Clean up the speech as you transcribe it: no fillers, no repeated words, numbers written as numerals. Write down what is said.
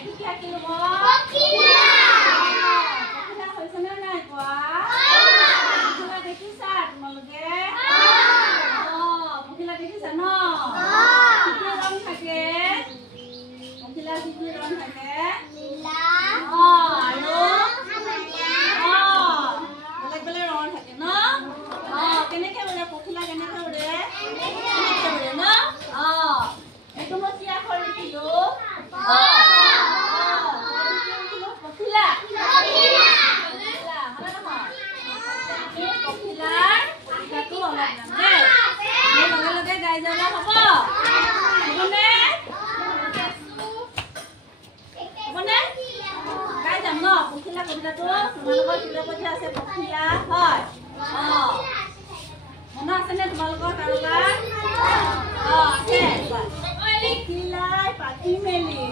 এইটো কি আঁকিলো পখিলা হৈছে নে নাই কোৱা পখিলা দেখিছা তোমালোকে পখিলা দেখিছা ন কি ৰং থাকে পখিলা কি ৰং থাকে নীলা আৰু বেলেগ বেলেগ ৰং থাকে ন কেনেকে উৰে পখিলা কেনেকে উৰে ন এইটো মই কি আখৰ লিখিলো পখিলা পখিলাৰ কথাটো অলপ জানে লগে লগে গাই যাবা হ'ব হ'বনে হ'বনে গাই যাম ন পখিলা কবিতাটো তোমালোকৰ কিতাপতে আছে পখিলা হয় মনত আছেনে তোমালোকৰ কাৰোবাৰ আছে পখিলাই পাখি মেলি